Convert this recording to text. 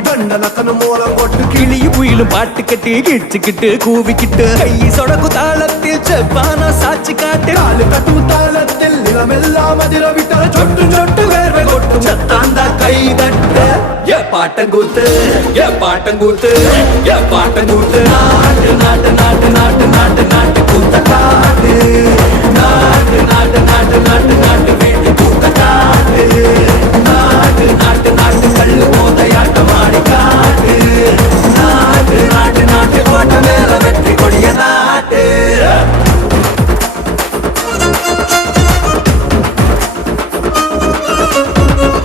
டண்டனக்கனு மூலம் கொட்டு கிளி புயிலும் பாட்டு கட்டி கிச்சுக்கிட்டு கூவிக்கிட்டு கை சொடக்கு தாளத்தில் செவ்வானா சாட்சி காட்டு காலு கட்டும் தாளத்தில் நிலமெல்லாம் அதிர விட்ட சொட்டு சொட்டு வேர்வை கொட்டும் சத்தாந்தா கை தட்ட ஏ பாட்டங்கூத்து ஏ பாட்டங்கூத்து ஏ பாட்டங்கூத்து நாட்டு நாட்டு நாட்டு நாட்டு நாட்டு நாட்டு கூத்த காட்டு நாட்டு நாட்டு நாட்டு நாட்டு நாட்டு